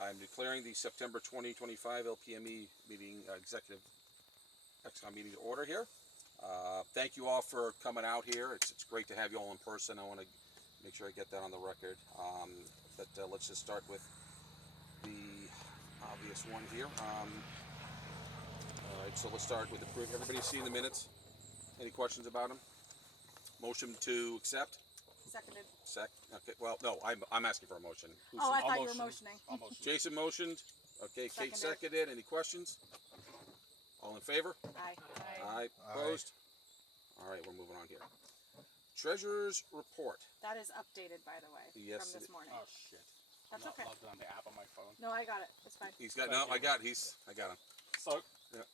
I'm declaring the September 2025 LPME meeting, executive XCOM meeting to order here. Thank you all for coming out here. It's great to have you all in person. I want to make sure I get that on the record. But let's just start with the obvious one here. All right, so let's start with the everybody seen the minutes? Any questions about them? Motion to accept? Seconded. Okay. Well, no, I'm asking for a motion. I thought you were motioning. Jason motioned. Okay, Seconded. Kate seconded. Any questions? All in favor? Aye. Aye. Opposed? All right, we're moving on here. Treasurer's report. That is updated, by the way, Yes, from this morning. Oh shit! That's I'm okay. not logged on the app on my phone. No, I got it. It's fine. He's got no. I got him. So, Yeah.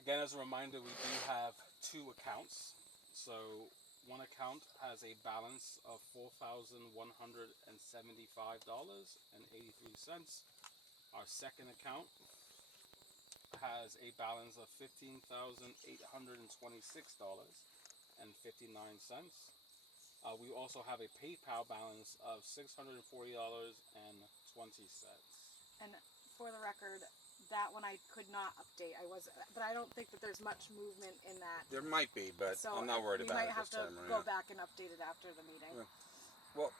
again, as a reminder, we do have two accounts. So, one account has a balance of $4,175.83. Our second account has a balance of $15,826.59. We also have a PayPal balance of $640.20. And for the record, that one I could not update. But I don't think that there's much movement in that. There might be, but So I'm not worried about it might have this to time go around. back and update it after the meeting. Yeah. Well,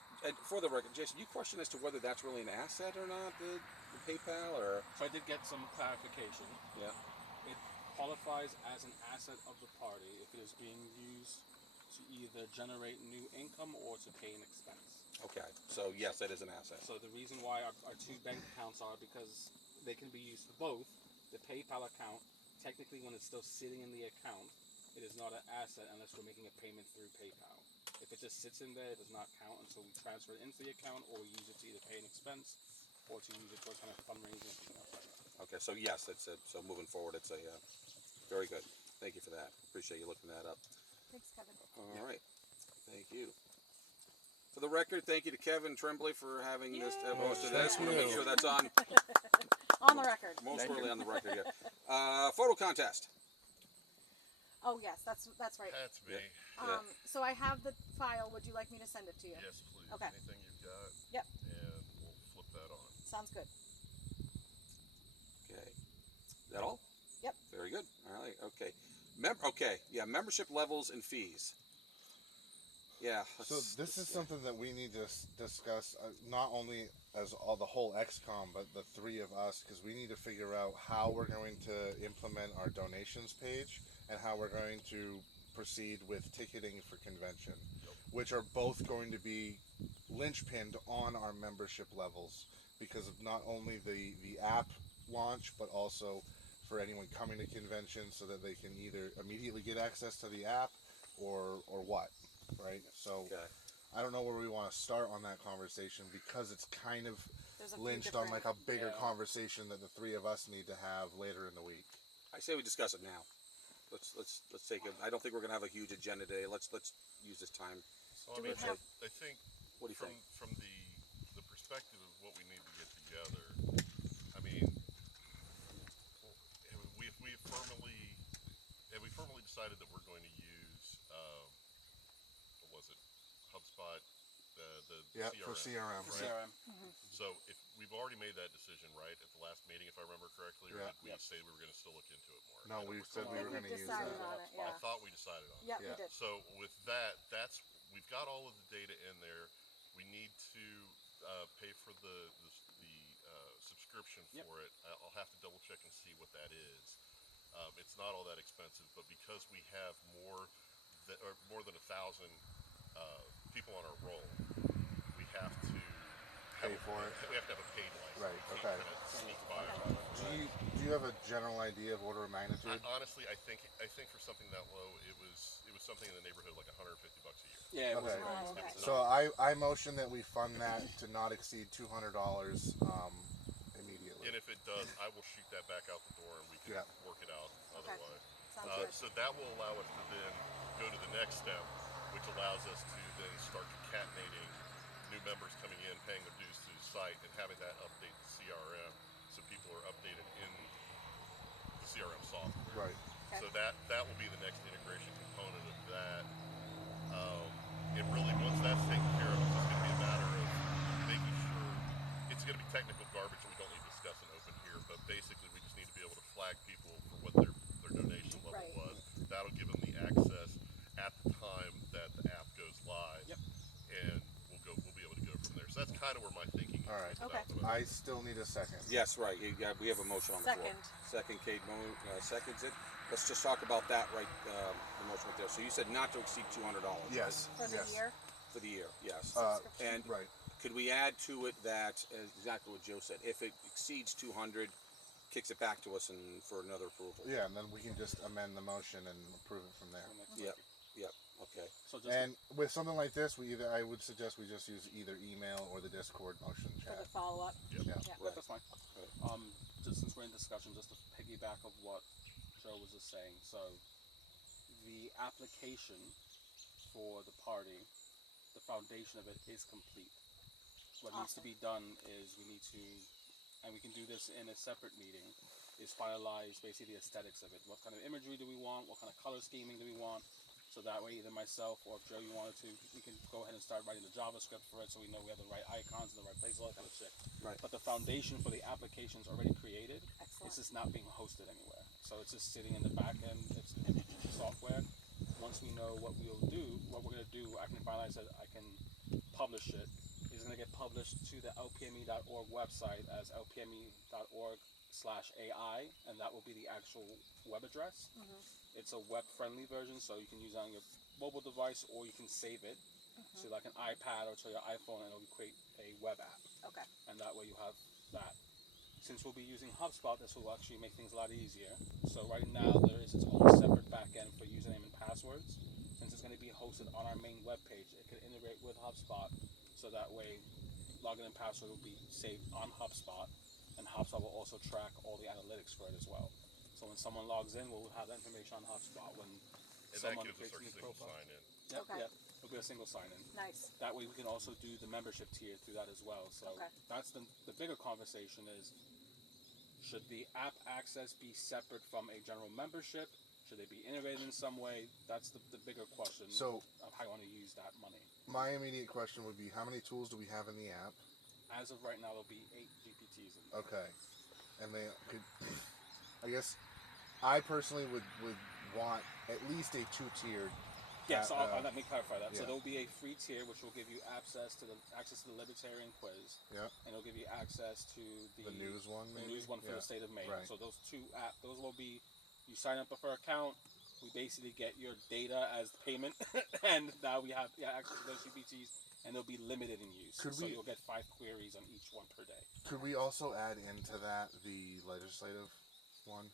for the record, Jason, you question as to whether that's really an asset or not, the PayPal, or So I did get some clarification. yeah. It qualifies as an asset of the party if it is being used to either generate new income or to pay an expense. Okay, so yes, that is an asset. So the reason why our two bank accounts are because they can be used for both. The PayPal account, technically when it's still sitting in the account, it is not an asset unless we're making a payment through PayPal. If it just sits in there, it does not count until we transfer it into the account or use it to either pay an expense or to use it for kind of fundraising and stuff like that. Okay, so yes, it's a, so moving forward, it's a very good. Thank you for that. Appreciate you looking that up. Thanks, Kevin. All right, thank you. For the record, thank you to Kevin Tremblay for having this most of this. Want to make sure that's on On the record. most importantly on the record here. Photo contest. Oh yes, that's right. That's me. Yeah. So I have the file. Would you like me to send it to you? Yes, please. Okay. Anything you've got. Yep. And we'll flip that on. Sounds good. Okay, is that all? Yep. Very good. All right. Okay. Membership levels and fees. Yeah. So this is something that we need to discuss, not only as the whole XCOM, but the three of us, because we need to figure out how we're going to implement our donations page and how we're going to proceed with ticketing for convention, which are both going to be linchpinned on our membership levels because of not only the app launch, but also for anyone coming to convention so that they can either immediately get access to the app or what. Right, so Okay. I don't know where we want to start on that conversation because it's kind of There's a few lynched on like a different- bigger conversation that the three of us need to have later in the week. I say we discuss it now. Let's take it. I don't think we're gonna have a huge agenda today. Let's use this time. So Do I we mean, have- I think What do you think? from the perspective of what we need to get together, I mean, we firmly decided that we're going to use what was it, HubSpot, the Yeah, CRM. for CRM, For right? CRM. So if we've already made that decision, right, at the last meeting, if I remember correctly, or Yeah. did we say we were going to still look into it more? No, we said we were We going to use decided that. on it. I Yeah. thought we decided on it. Yeah, Yeah. we did. So with that, we've got all of the data in there. We need to pay for the subscription for it. I'll have to double check and see what that is. It's not all that expensive, but because we have more than 1,000 people on our roll, we have to Pay for it. We have to have a paid license. Right, You okay. can't kind of sneak by it. Do you have a general idea of order of magnitude? Honestly, I think for something that low, it was something in the neighborhood of like $150 a year. Yeah, it was Okay. very Oh, okay. expensive. So I motion that we fund that to not exceed $200 immediately. And if it does, I will shoot that back out the door and we can work it out otherwise. Sounds good. So that will allow us to then go to the next step, which allows us to then start concatenating new members coming in, paying their dues to the site, and having that update the CRM so people are updated in the CRM software. Right. Okay. So that will be the next integration component of that. And really, once that's taken care of, it's just going to be a matter of making sure it's going to be technical garbage and we don't need to discuss in open here, but basically we just need to be able to flag people for what their donation level Right. was. That'll give them the access at the time that the app goes live. Yep. And we'll be able to go from there. So that's kind of where my thinking is. All right. Okay. I still need a second. Yes, right. We have a motion on the floor. Second, Kate seconds it. Let's just talk about that the motion right there. So you said not to exceed $200. Yes. For the yes. year? For the year, yes. Subscription. And Right. could we add to it that, exactly what Joe said, if it exceeds 200, kicks it back to us for another approval? Yeah, and then we can just amend the motion and approve it from there. Yep, yep, okay. So just And with something like this, I would suggest we just use either email or the Discord motion For chat. the follow-up? Yeah. Right. that's fine. Right. Just since we're in discussion, just to piggyback of what Joe was just saying. So, the application for the party, the foundation of it is complete. What needs to be done is we need to, and we can do this in a separate meeting, is finalize basically the aesthetics of it. What kind of imagery do we want? What kind of color scheming do we want? So that way, either myself or if Joe, you wanted to, we can go ahead and start writing the JavaScript for it so we know we have the right icons in the right place, all that kind of shit. Right. But the foundation for the application is already created. Excellent. It's just not being hosted anywhere. So it's just sitting in the back end. It's in software. Once we know what we're going to do, I can finalize it. I can publish it. It's going to get published to the lpme.org website as lpme.org/AI, and that will be the actual web address. It's a web-friendly version, so you can use it on your mobile device or you can save it to like an iPad or to your iPhone, and it'll create a web app. Okay. And that way you have that. Since we'll be using HubSpot, this will actually make things a lot easier. So right now there is its own separate backend for username and passwords. Since it's going to be hosted on our main web page, it can integrate with HubSpot, so that way login and password will be saved on HubSpot, and HubSpot will also track all the analytics for it as well. So when someone logs in, we'll have that information on HubSpot. When And that someone gives us creates a our new single profile, sign in. Yep, Okay. yep, it'll be a single sign-in. Nice. That way we can also do the membership tier through that as well. So Okay. that's the bigger conversation is, should the app access be separate from a general membership? Should they be integrated in some way? That's the bigger question So of how you want to use that money. my immediate question would be, how many tools do we have in the app? As of right now, there'll be 8 GPTs in there. Okay. And they could, I guess, I personally would want at least a 2-tiered. Yeah, so let me clarify that. So yeah. there'll be a free tier which will give you access to the Libertarian quiz, Yeah. and it'll give you access to The news one, the maybe? news one for Yeah. the state of Maine. Right. So those those will be, you sign up for an account, we basically get your data as payment, and now we have access to those GPTs, and they'll be limited in use. Could so we- you'll get 5 queries on each one per day. Could we also add into that the legislative one?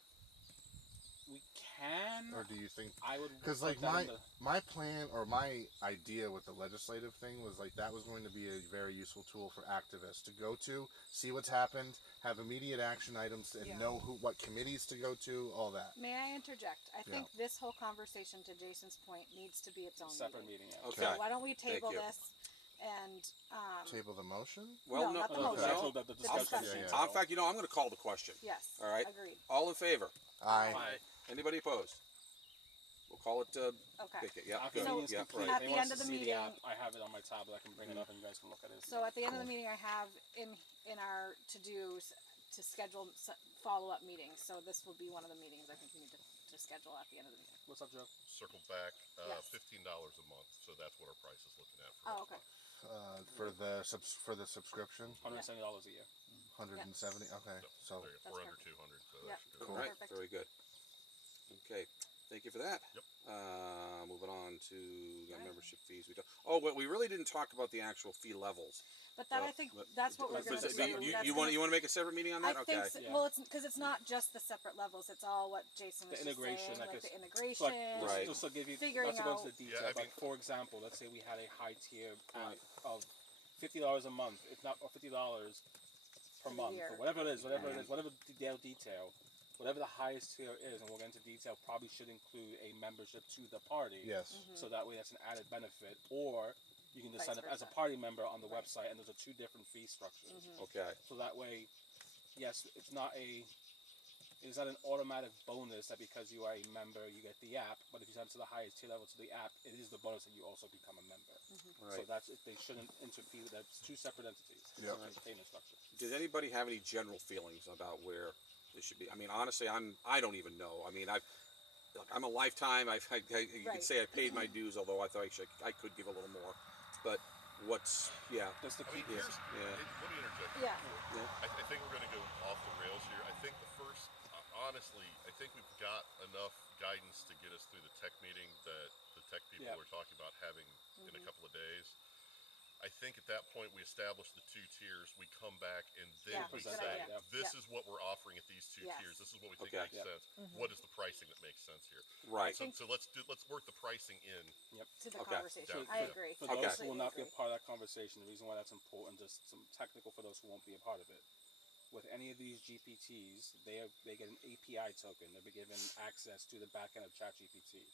We can. Or do you think? I would. Because put like that in my plan or my idea with the legislative thing was like that was going to be a very useful tool for activists to go to, see what's happened, have immediate action items, and Yeah. know what committees to go to, all that. May I interject? I think Yeah. this whole conversation, to Jason's point, needs to be its own separate meeting. meeting. Yeah. Okay. So why don't we table you. this and Table the motion. Well, No, not the No, motion. the no. actual the discussion. discussion. Yeah, In fact, I'm going to call the question. yes. All right. Agreed. All in favor? Aye. Anybody opposed? We'll call it, Okay. pick it. Yeah, After good. the meeting's Yeah, complete, right. At if the anyone end wants of to the see meeting- app, I have it on my tablet. I can bring it up and you guys can look at it. So at the end of the meeting, I have in our to-dos to schedule follow-up meetings. So this will be one of the meetings I think we need to schedule at the end of the meeting. What's up, Joe? Circle back, Yes. $15 a month. So that's what our price is looking at. For Oh, that okay. month. For the subscription, $170 a year. 170. Okay, so There you go. That's We're under perfect. 200, so Yeah. that should go. All right, Perfect. very good. Okay, thank you for that. Yep. Moving on to the Right. membership fees. But we really didn't talk about the actual fee levels. But that Well, I think but- that's what we're but going to is do. it- You want to make a separate meeting on that? I Okay. think so. Yeah. Well, it's because it's not just the separate levels. It's all what Jason was The just integration, saying, I like guess. the integration. Like, Right. just to give you, Figuring not to go into out- the detail, Yeah, I but mean- for example, let's say we had a high tier app Right. of $50 a month, if not, or $50 per For the month, year. or whatever it is, whatever Right. it is, whatever detail, whatever the highest tier is, and we'll get into detail, probably should include a membership to the party. yes. So that way that's an added benefit. Or you can just Vice sign up as a versa. party member on the Right. website, and those are 2 different fee structures. Okay. So that way, yes, it's not a Is that an automatic bonus that because you are a member, you get the app? But if you jump to the highest tier level to the app, it is the bonus that you also become a member. So Right. that's they shouldn't interfere. That's two separate entities. Yep. Different payment structure. Does anybody have any general feelings about where this should be? I mean, honestly, I don't even know. I mean, I'm a lifetime. You Right. could say I paid my dues, although I thought I could give a little more. But yeah, That's the I key. mean, here's, Yeah. let me interject. Yeah. yeah, I think we're going to go off the rails here. I think the first, honestly, I think we've got enough guidance to get us through the tech meeting that the tech people Yeah. are talking about having in a couple of days. I think at that point we establish the two tiers. We come back and then Yeah, we good say, idea. this Yeah. is what we're offering at these two Yes. tiers. This is what we think Okay. makes Yeah. sense. What is the pricing that makes sense here? right. I think- So let's work the pricing in. To the Okay. conversation. Yeah. I agree. For I those who will completely not be agree. a part of that conversation, the reason why that's important, just some technical for those who won't be a part of it. With any of these GPTs, they get an API token. They'll be given access to the back end of ChatGPT.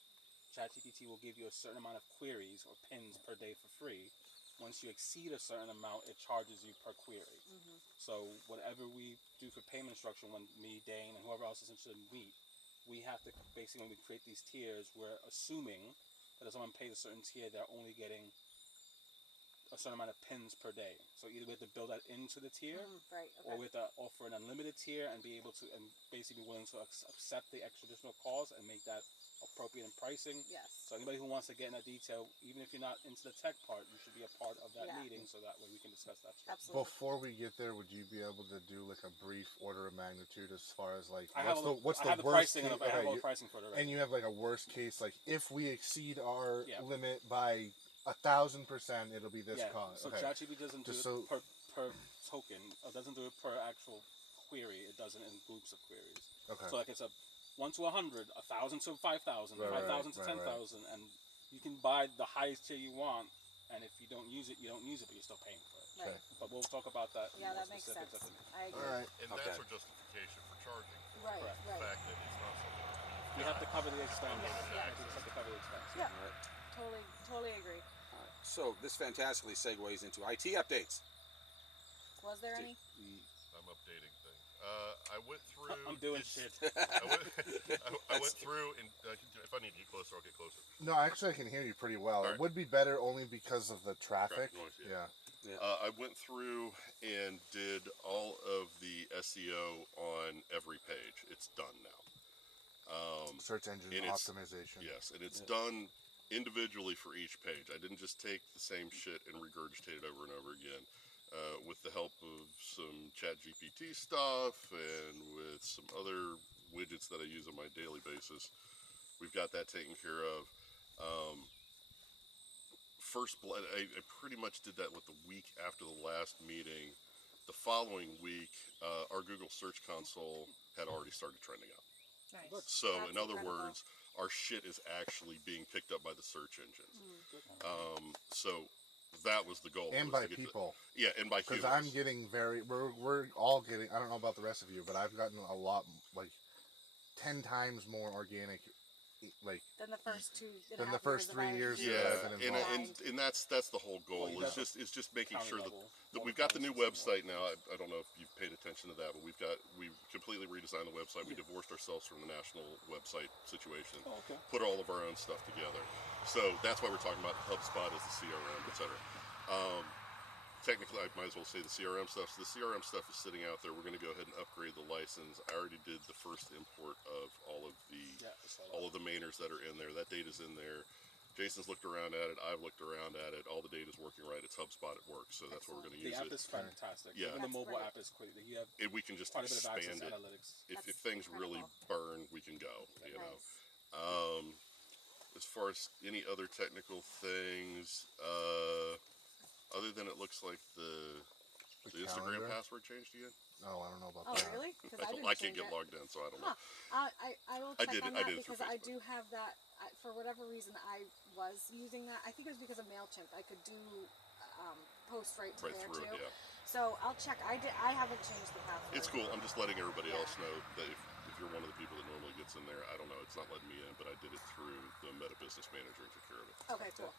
ChatGPT will give you a certain amount of queries or pins per day for free. Once you exceed a certain amount, it charges you per query. So whatever we do for payment structure, when me, Dane, and whoever else is interested in Wheat, we have to basically, when we create these tiers, we're assuming that if someone pays a certain tier, they're only getting a certain amount of pins per day. So either we have to build that into the tier, Right. or Okay. we have to offer an unlimited tier and be able to, and basically be willing to accept the extra additional cost and make that appropriate in pricing. Yes. So anybody who wants to get in that detail, even if you're not into the tech part, you should be a part of that Yeah. meeting, so that way we can discuss that stuff. Absolutely. Before we get there, would you be able to do like a brief order of magnitude as far as like I have what's I the have the worst pricing, case? and I have all the you- pricing for it already. and you have like a worst case, like if we exceed our Yeah. limit by 1,000%, it'll be this yeah. cost. So Okay. ChatGPT doesn't do Just it so- per token. It doesn't do it per actual query. It does it in groups of queries. Okay. So like it's a 1 to 100, 1,000 to 5,000, Right, 5,000 to right, 10,000, and you can buy the highest tier you want. And if you don't use it, you don't use it, but you're still paying for it. Right. Okay. But we'll talk about that. in Yeah, more that makes specifics sense. at the- I agree. All right. And Okay. that's our justification for charging. Right. Correct. The Right. fact that it's not something that We have to cover the expense. Yeah. We have to cover the expense. Yeah. All right. Totally agree. All right. So this fantastically segues into IT updates. Was there any? I'm updating things. I went through. I'm doing shit. I went through, and if I need to get closer, I'll get closer. No, actually, I can hear you pretty well. All It right. would be better only because of the traffic. Traffic noise, Yeah. I went through and did all of the SEO on every page. It's done now. Search engine and it's- optimization. Yes, and it's done individually for each page. I didn't just take the same shit and regurgitate it over and over again. With the help of some ChatGPT stuff and with some other widgets that I use on my daily basis, we've got that taken care of. I pretty much did that with the week after the last meeting. The following week, our Google Search Console had already started trending up. Nice. So, That's in other incredible. words, our shit is actually being picked up by the search engines. So that was the goal. And was by to get people. yeah, and by Because humans. I'm getting we're all getting, I don't know about the rest of you, but I've gotten a lot, like 10 times more organic, like, Then the first two. and a Than the half first years 3 of years IMG. that Yeah, I've been involved. and that's the whole goal. Well, you It's got just making county sure level, that all we've the got the new counties and website now. I don't know if you've paid attention to that, but we've completely redesigned the website. We divorced ourselves from the national website situation. Oh, okay. Put all of our own stuff together. So that's why we're talking about HubSpot as the CRM, etc. Technically, I might as well say the CRM stuff. So the CRM stuff is sitting out there. We're going to go ahead and upgrade the license. I already did the first import of all of the Yeah, I saw that. all of the mainers that are in there. That data's in there. Jason's looked around at it. I've looked around at it. All the data's working right. It's HubSpot at work, so that's what we're going to The use app it. is fantastic. Yeah. Even the That's mobile great. app is quick. You have And we can just quite a bit of access expand to it. analytics. If That's things really incredible. burn, we can go. You know. Nice. As far as any other technical things, other than it looks like the Instagram calendar? password changed again. Oh, I don't know about Oh, that. really? Because I can't get logged in, so I don't know. I will I check did on it- I that did it through because I Facebook. do have that. For whatever reason, I was using that. I think it was because of Mailchimp. I could do post right to Right there through too. it, yeah. So I'll check. I haven't changed the password. It's cool. I'm just letting everybody Yeah. else know that if you're one of the people that normally gets in there, I don't know, it's not letting me in, but I did it through the Meta Business Manager and took care of it. Okay, cool.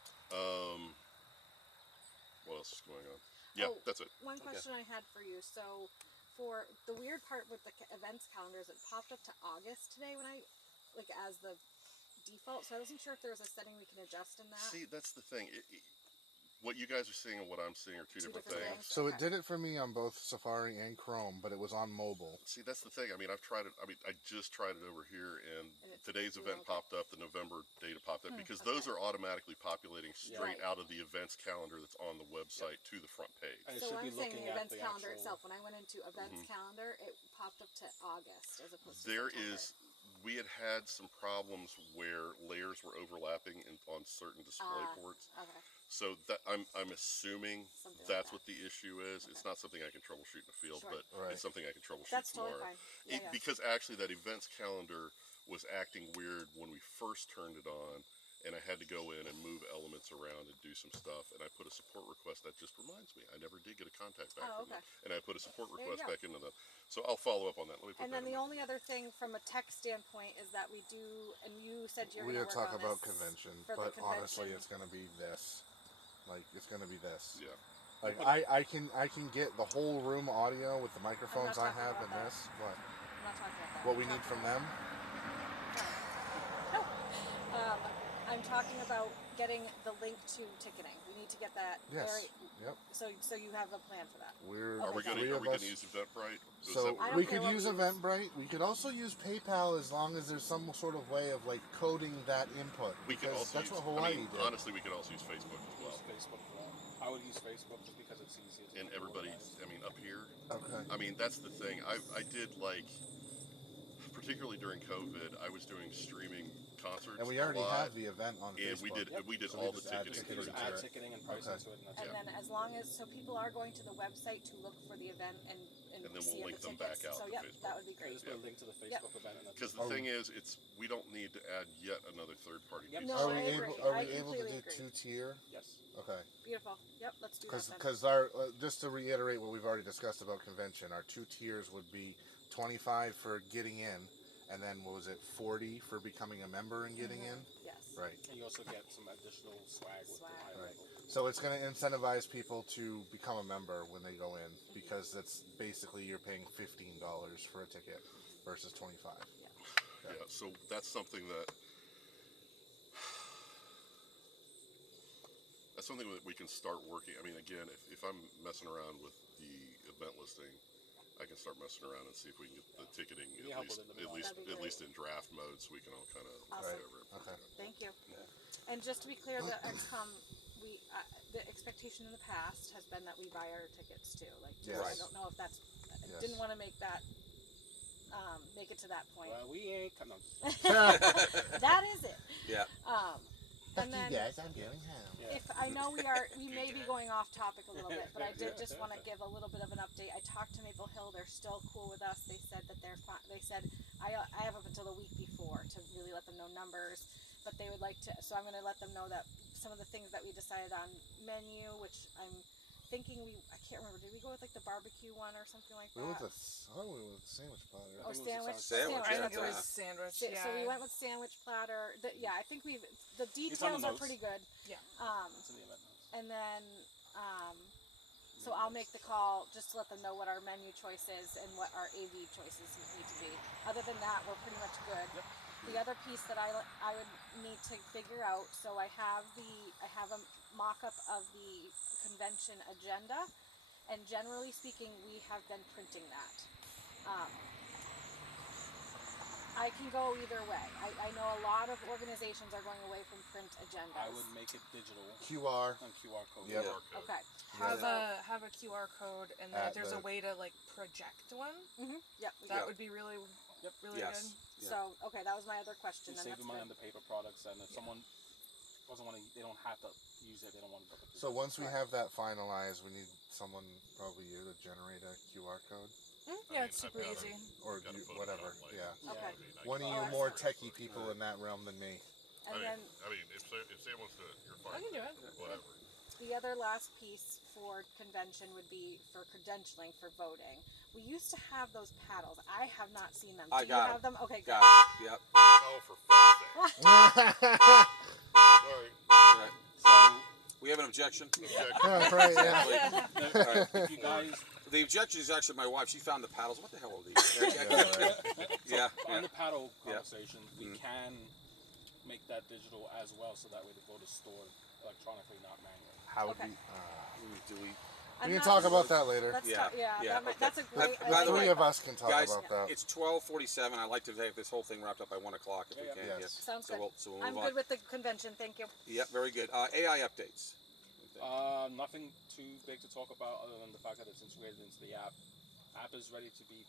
What else is going on? Yeah, Oh, that's it. One question I had for you. So, for the weird part with the events calendar is it popped up to August today when I, like, as the default. So I wasn't sure if there was a setting we can adjust in that. See, that's the thing. What you guys are seeing and what I'm seeing are two different things. So it did it for me on both Safari and Chrome, but it was on mobile. See, that's the thing. I mean, I've tried it. I mean, I just tried it over here, and it's today's event popped up. The November data popped up because okay. those are automatically populating straight Right. out of the events calendar that's on the website to the front page. And it So should be I'm saying looking the at events the calendar actual- itself. When I went into events calendar, it popped up to August as opposed to There September. is. We had some problems where layers were overlapping on certain display ports. Okay. So that I'm assuming Something like that's that. what the issue is. It's not something I can troubleshoot in the field, Sure. but Right. it's something I can troubleshoot That's tomorrow. totally fine. Yeah, yeah. Because actually that events calendar was acting weird when we first turned it on, and I had to go in and move elements around and do some stuff, and I put a support request. That just reminds me, I never did get a contact back Oh, from them, okay. and I put a support There you request go. back into them. So I'll follow up on that. Let me put And that then in the my- only other thing from a tech standpoint is that we do, and you said you're We going gotta to work talk on about this convention, for the but honestly, convention. it's gonna be this. Like, it's gonna be this. Yeah. Like, I can get the whole room audio with the microphones I talking have about and that. this. What? I'm not talking about that. What I'm we need talking from them? No. I'm talking about getting the link to ticketing. We need to get that. Yes. Yep. So you have a plan for that. We're Are we Okay, gonna three of us. use Eventbrite? Is So that what I we don't care could what use we use. Eventbrite. We could also use PayPal as long as there's some sort of way of like coding that input. we could Because also that's use, what Hawaii I mean, did. honestly, we could also use Facebook as well. Use Facebook for that. I would use Facebook just because it's easier to And keep everybody, organized. I mean, up here, Okay. I mean, that's the thing. I did like, particularly during COVID, I was doing streaming concerts. And we a already lot, have the event on and Facebook. we did So we all the just add ticketing. ticketing Just to add it. ticketing and pricing Okay. to it, and that's And it. then as long as people are going to the website to look for the event and And then see we'll if link the them tickets. back out So to yep, Facebook. that would be So great. just put a link to the Facebook event, and that's Because it. the thing is, we don't need to add yet another third party. Yep. No, Are I we agree. able? Are I we able to completely do agree. 2-tier? Yes. Okay. Beautiful. Yep, let's do that then. Because our just to reiterate what we've already discussed about convention, our 2 tiers would be 25 for getting in, and then what was it, 40 for becoming a member and getting in. Yes. Right. And you also get some additional swag with the Swag. high Right. level. So it's going to incentivize people to become a member when they go in, because that's basically you're paying $15 for a ticket versus 25. Yeah, so that's something that we can start working. I mean, again, if I'm messing around with the event listing, I can start messing around and see if we can get the ticketing Yeah, help with it, let me know. That'd be at least great. in draft mode, so we can all kind of Awesome. look over it. Okay. Thank you. And just to be clear, the XCOM, the expectation in the past has been that we buy our tickets too. Like, Yes. I Right. don't know if that's. Yes. Didn't want to make that. Make it to that point. Well, we ain't come on. That is it. Yeah. And then, guys, I'm going home. Yeah. if I know we may be going off topic a little bit, but I did just want to give a little bit of an update. I talked to Maple Hill; they're still cool with us. They said that they're fine. They said I have up until the week before to really let them know numbers, but they would like to. So I'm going to let them know that some of the things that we decided on menu, which I'm thinking I can't remember. Did we go with like the barbecue one or something like We that? went with we went with the sandwich platter. Oh, I think it was the sandwich. Sandwich, I yeah, think it was yeah. sandwich. So, Yeah. so we went with sandwich platter. Yeah, I think the It's on the details are notes. pretty good. Yeah. It's in the event notes. And then, so I'll make the call just to let them know what our menu choice is and what our AV choices need to be. Other than that, we're pretty much good. Yep. The other piece that I would need to figure out, so I have a mock-up of the convention agenda, and generally speaking, we have been printing that. I can go either way. I know a lot of organizations are going away from print agendas. I would make it digital QR. on QR code. Yep. QR code. Okay. Have a QR code, and then At if there's the- a way to like project one, Mm-hmm. Yep. we that got it. would be really, Yep. really Yes. good. Yeah. So okay, that was my other question. You Then save that's the money good. on the paper products, and if someone doesn't want to, they don't have to use it. They don't want to. So once we Right. have that finalized, we need someone, probably you, to generate a QR code Yeah, mean, it's super I've got easy. or Got a photo whatever. online. Yeah. Okay. I mean, I One of can- you Oh, more excellent. techie people in that realm than me. And then if Sam wants to do it, you're fine. I can do it. Whatever. the other last piece for convention would be for credentialing for voting. We used to have those paddles. I have not seen them. I Do you got have them? Okay, good. Got it. Yep. Oh, for fuck's sake. Sorry. All right. So we have an objection. Check. right, yeah. If you guys The objection is actually my wife. She found the paddles. What the hell are these? Yeah. On the paddle Yeah. conversation, we can make that digital as well, so that way the vote is stored electronically, not manually. How would Okay. Do we? we can talk about that later. Let's Yeah, talk, yeah, that okay. that's a great. By the Three way, of us can talk guys, about that. it's 12:47. I'd like to have this whole thing wrapped up by 1 o'clock if we Yeah, can. yeah. Yeah. Yes. Sounds So good. we'll I'm move good on. with the convention. Thank you. Yeah, very good. AI updates. Nothing too big to talk about other than the fact that it's integrated into the app. App is ready to be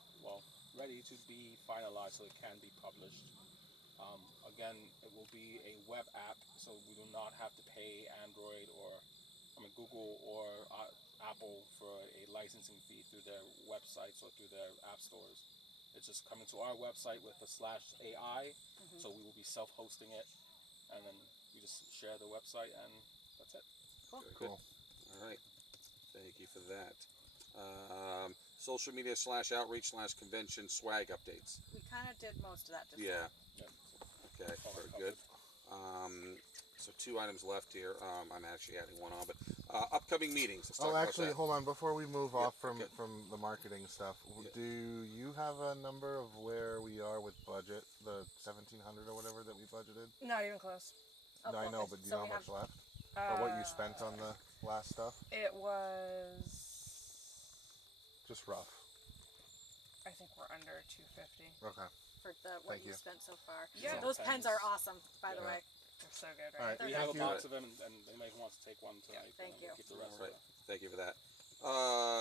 finalized, so it can be published. Again, it will be a web app, so we do not have to pay Google or Apple for a licensing fee through their websites or through their app stores. It's just coming to our website with the /AI, so we will be self-hosting it, and then you just share the website, and that's it. Cool. Very Cool. Good. All right. Thank you for that. Social media /outreach/convention swag updates. We kind of did most of that. Just Yeah. Yeah. Okay. All Very covered. good. So 2 items left here. I'm actually adding one on, but upcoming meetings. Let's talk Oh, about actually, that. hold on. Before we move off from, okay. from the marketing stuff, Yeah. do you have a number of where we are with budget? The 1,700 or whatever that we budgeted? Not even close. Oh, No, I know, okay. but do you So know we how much have- left? Or what you spent on the last stuff? It was. Just rough. I think we're under 250. Okay. for what Thank you you. spent so far. Yeah. Those pens are awesome, by the Yeah. way. They're so good, All right. right? We They're have a Thank you. box of them, and anybody who wants to take one tonight, thank then we'll you. keep the rest All right. of it. Thank you for that.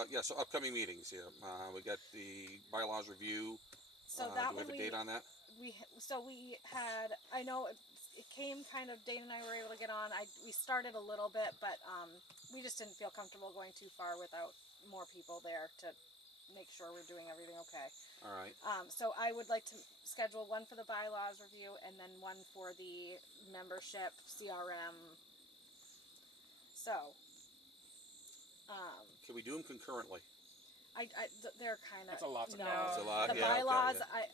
Yeah, so upcoming meetings here. We got the bylaws review. So Do that we one have a date on that? we had. I know it came kind of. Dane and I were able to get on. We started a little bit, but we just didn't feel comfortable going too far without more people there to make sure we're doing everything okay. All right. So I would like to schedule one for the bylaws review and then one for the membership CRM. So, Can we do them concurrently? they're kind of That's a lot to no. cover. It's a lot, The yeah, okay, bylaws, yeah.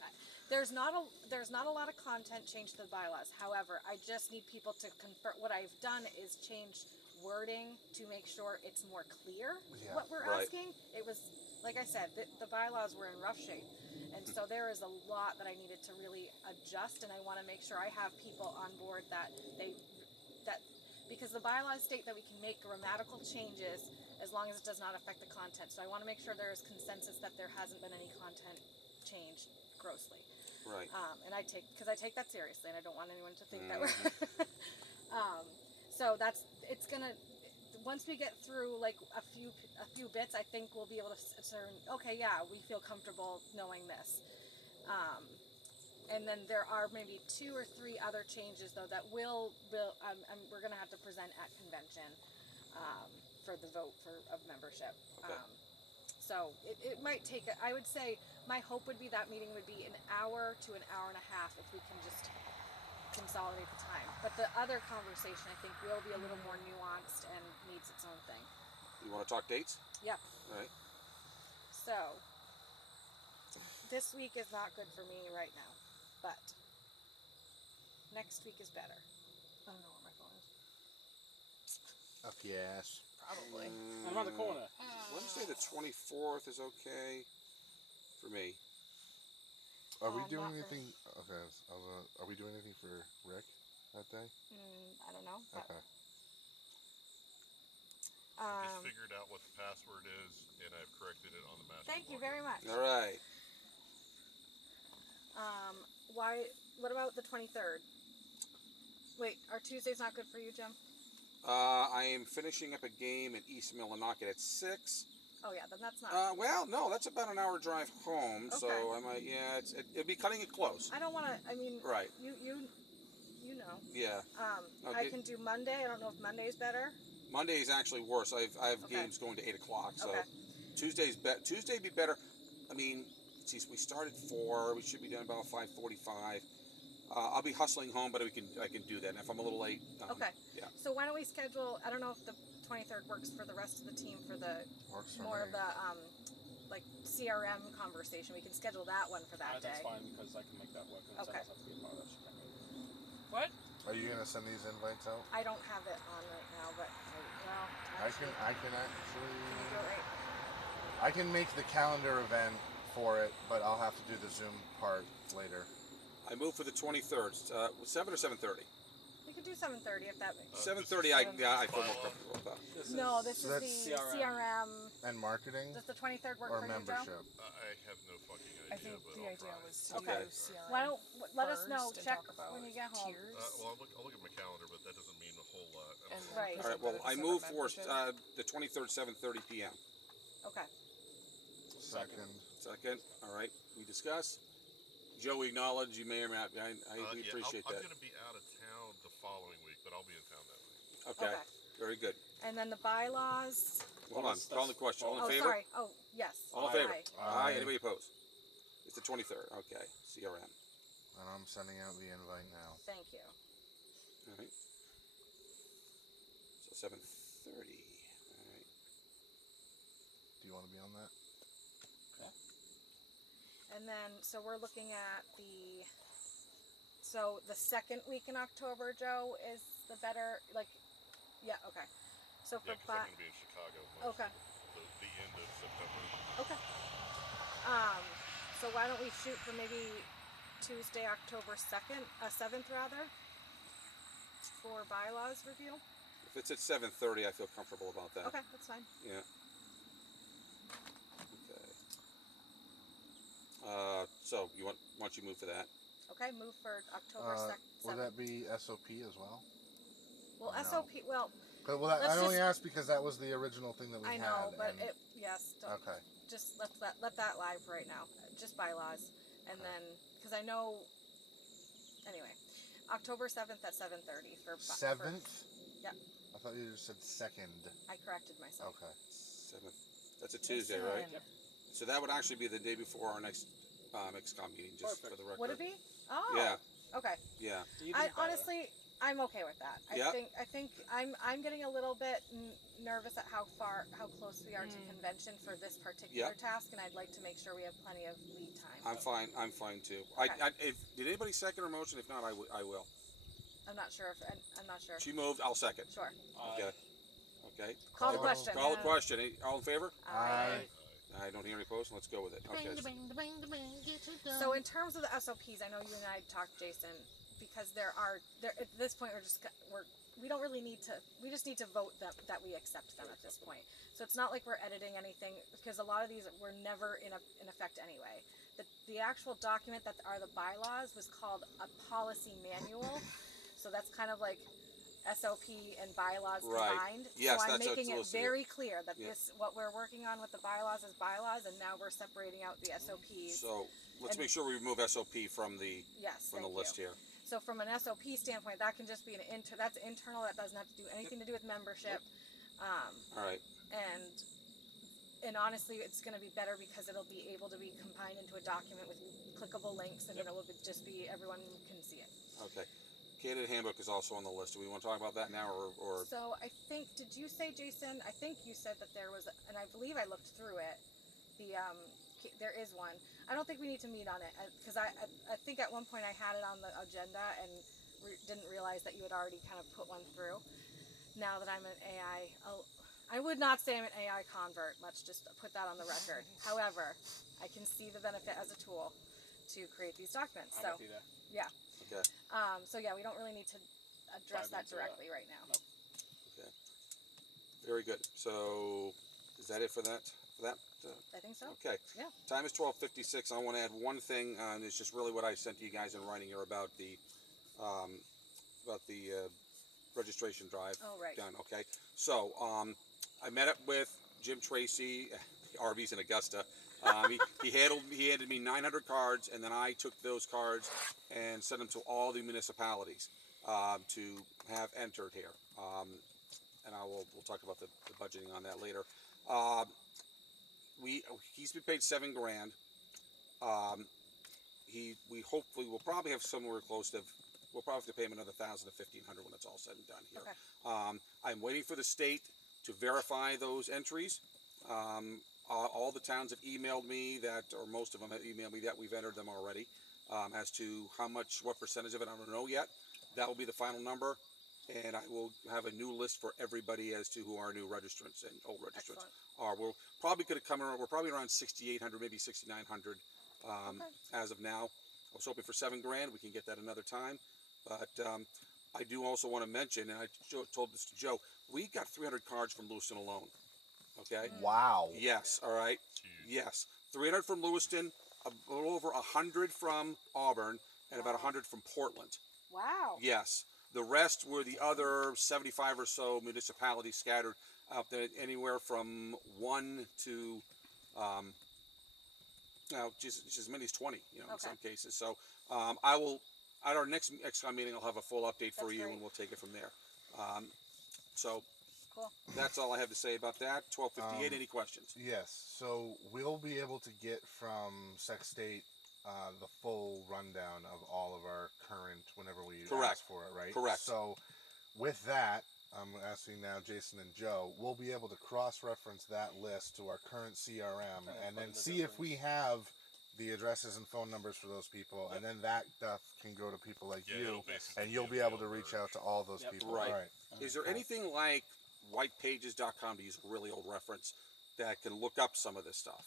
there's not a lot of content change to the bylaws. However, I just need people to confirm. What I've done is change wording to make sure it's more clear Yeah. what we're Right. asking. It was, like I said, the bylaws were in rough shape. And so there is a lot that I needed to really adjust, and I want to make sure I have people on board because the bylaws state that we can make grammatical changes as long as it does not affect the content. So I want to make sure there is consensus that there hasn't been any content change grossly. Right. And I take that seriously, and I don't want anyone to think that we're. So it's gonna. Once we get through like a few bits, I think we'll be able to discern. Okay, yeah, we feel comfortable knowing this. And then there are maybe 2 or 3 other changes though that we're gonna have to present at convention for the vote of membership. Okay. So it might take. I would say my hope would be that meeting would be an hour to an hour and a half if we can just consolidate the time. But the other conversation I think will be a little more nuanced and needs its own thing. You want to talk dates? Yeah. All right. So this week is not good for me right now, but next week is better. I don't know where my phone is. Up yes. Probably. I'm around the corner. Wednesday the 24th is okay for me. Are we Not doing for me. anything? Okay. Are we doing anything for Rick that day? I don't know. But, Okay. Just figured out what the password is, and I've corrected it on the master. thank you login. very much. All right. What about the 23rd? Wait, are Tuesdays not good for you, Jim? I am finishing up a game in East Millinocket at 6. Oh yeah, then that's not. Well, no, that's about an hour drive home, so Okay. I might. Yeah, it'd be cutting it close. I don't want to. I mean, Right. You know. Yeah. I Okay. can do Monday. I don't know if Monday's better. Monday is actually worse. I have Okay. games going to 8 o'clock, so Okay. Tuesday'd be better. I mean, geez, we start at 4. We should be done about 5:45. I'll be hustling home, but I can do that. And if I'm a little late, Okay. Yeah. So why don't we schedule? I don't know if the 23rd works for the rest of the team for the Works for more me. of the like CRM conversation. We can schedule that one for that That's day. fine because I can make that work. And Okay. okay. Have to be a part of that. She can't make it. What? Are you gonna send these invites out? I don't have it on right now, but well, I can actually, actually. Can you do it right? I can make the calendar event for it, but I'll have to do the Zoom part later. I move for the 23rd, 7 or 7:30? We could do 7:30 if that makes. 7:30, I feel more comfortable with that. No, this So is that's the CRM. And marketing Does the 23rd work or for you, Joe? membership. I have no fucking idea. I think but the I'll idea try. was to Okay. do CRM Why don't let us know? first and Check talk about when you get home. tiers. Well, I'll look at my calendar, but that doesn't mean a whole lot. And Right. All right, well, I move for the 23rd, 7:30 p.m. Okay. Second, all right, we discuss. Joe, we acknowledge, you may or may not, we appreciate I'm that. going to be out of town the following week, but I'll be in town that week. Okay, very good. And then the bylaws. Hold on, call the question. All in Oh, favor? sorry. Oh, yes. All in favor? Aye. Aye. Anybody opposed? It's the 23rd. Okay. CRM. And I'm sending out the invite now. Thank you. All right. So 7:30. All right. Do you want to be on that? And then, so we're looking at so the second week in October, Joe, is the better, yeah, okay. So for Yeah, because I'm going to be in Chicago. Okay. The end of September. Okay. So why don't we shoot for maybe Tuesday, October 7th rather, for bylaws review? If it's at 7:30, I feel comfortable about that. Okay, that's fine. Yeah. Okay. So you want you move for that? Okay, move for October 7th. Would that be SOP as well? Well, No. SOP, well, Well, Let's I only just- asked because that was the original thing that we I had. know, but and- yes, don't, Okay. just let that live right now, just bylaws, and then because I know. Anyway, October 7th at 7:30 for 7th? Yep. I thought you just said 2nd. I corrected myself. Okay. 7th. That's a Tuesday, right? Listen. So that would actually be the day before our next XCOM meeting, just for Perfect. the record. Would it be? Oh. Yeah. Okay. Yeah. Honestly, I'm okay with that. Yeah. I think I'm getting a little bit nervous at how close we are to convention for this particular task, and I'd like to make sure we have plenty of lead time. I'm fine too. Okay. Did anybody second her motion? If not, I will. I'm not sure if I'm not sure. She moved. I'll second. Sure. Okay. Okay. Call the question. Call the question. All in favor? Aye. I don't hear any opposed. Let's go with it. Okay. So in terms of the SOPs, I know you and I talked, Jason, because there at this point we don't really need to. We just need to vote that we accept them at this point. So it's not like we're editing anything because a lot of these were never in effect anyway. The actual document that are the bylaws was called a policy manual. So that's kind of like SOP and bylaws Right. combined. Yes, so I'm that's making it what's listed very clear that Yeah. what we're working on with the bylaws is bylaws, and now we're separating out the SOPs. So let's And- make sure we remove SOP from the Yes, from the thank list you. here. So from an SOP standpoint, that can just be that's internal. That doesn't have to do anything to do with membership. All right. And honestly, it's going to be better because it'll be able to be combined into a document with clickable links, and it will just be everyone can see it. Okay. Candidate handbook is also on the list. Do we want to talk about that now, or So I think, did you say, Jason? I think you said that there was, and I believe I looked through it. There is one. I don't think we need to meet on it because I think at one point I had it on the agenda and didn't realize that you had already kind of put one through. Now that I'm an AI, I would not say I'm an AI convert. Let's just put that on the record. However, I can see the benefit as a tool to create these documents. I'm So with you there. yeah. okay? So yeah, we don't really need to address that Dive into that. directly right now. Nope. Okay. Very good. So is that it for that? I think so. Okay. Yeah. Time is 12:56. I want to add one thing, and it's just really what I sent to you guys in writing here about the registration drive. Oh, right. Done. Okay. So I met up with Jim Tracy, Arby's in Augusta. He handed me 900 cards, and then I took those cards and sent them to all the municipalities to have entered here. And we'll talk about the budgeting on that later. He's been paid $7,000. We hopefully will probably have somewhere close to. We'll probably have to pay him another $1,000 to $1,500 when it's all said and done here. Okay. I'm waiting for the state to verify those entries. All the towns have emailed me or most of them have emailed me that we've entered them already. As to what percentage of it, I don't know yet. That will be the final number. and I will have a new list for everybody as to who our new registrants and old registrants are. We're probably going to come around. We're probably around 6,800, maybe 6,900 as of now. I was hoping for $7,000. We can get that another time, but I do also want to mention, and I told this to Joe, we got 300 cards from Lewiston alone. Okay. Wow. Yes. All right. Yes. 300 from Lewiston, a little over 100 from Auburn, and about 100 from Portland. Wow. Yes. The rest were the other 75 or so municipalities scattered out there, anywhere from 1 to, just as many as 20, in some cases. So I will, at our next XCOM meeting, I'll have a full update for you, and we'll take it from there. So cool. That's all I have to say about that. 1258. Any questions? Yes. So we'll be able to get from Sex State the full rundown of all of our current whenever we ask for it, right? Correct. So with that, I'm asking now Jason and Joe, we'll be able to cross-reference that list to our current CRM and then see if we have the addresses and phone numbers for those people, and then that stuff can go to people like you, and you'll be able to reach out to all those people. Right. All right. Is there anything like whitepages.com, to use a really old reference, that can look up some of this stuff?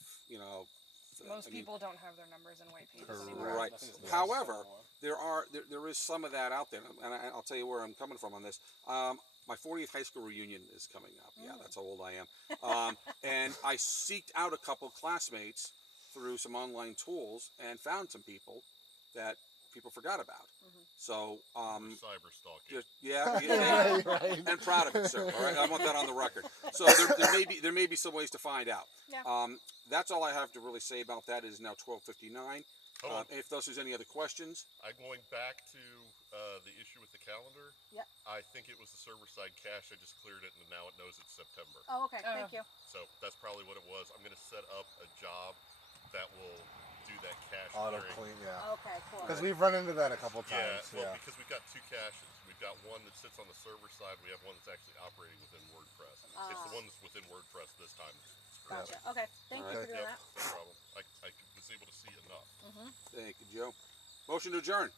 Most people don't have their numbers in white pages anymore. Right. However, there is some of that out there, and I'll tell you where I'm coming from on this. My 40th high school reunion is coming up. Yeah, that's how old I am. And I seeked out a couple classmates through some online tools and found some people that people forgot about. So, cyber stalking. Right. And proud of it, sir. All right, I want that on the record. So there may be some ways to find out. Yeah. That's all I have to really say about that. It is now 12:59. If there's any other questions, I'm going back to the issue with the calendar. Yep. I think it was the server-side cache. I just cleared it, and now it knows it's September. Oh, okay. Thank you. So that's probably what it was. I'm going to set up a job that will do that cache Auto clearing. clean, yeah. Okay, cool. Because we've run into that a couple Yeah, times. well, because we've got two caches. We've got one that sits on the server side. We have one that's actually operating within WordPress. It's the one that's within WordPress this time. Gotcha. Okay. Thank you for doing Yep, that. no problem. I was able to see enough. thank you, Joe. Motion to adjourn.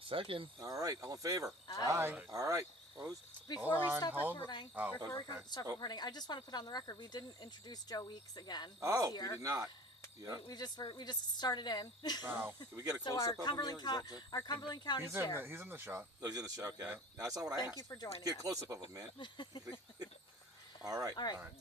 Second. All right, all in favor? Aye. All right, opposed? Before we Hold on, stop hold on. recording, Oh, before we okay. stop recording, I just want to put on the record we didn't introduce Joe Weeks again. Oh, He's we here. did not. Yeah. We just started in. Oh. Did we get a So close our up of him? Cumberland, our Cumberland County He's chair. in the shot. Oh, he's in the show. Okay, that's not what I Thank asked. you for joining Get a us. close up of him, man. All right. All right. All right.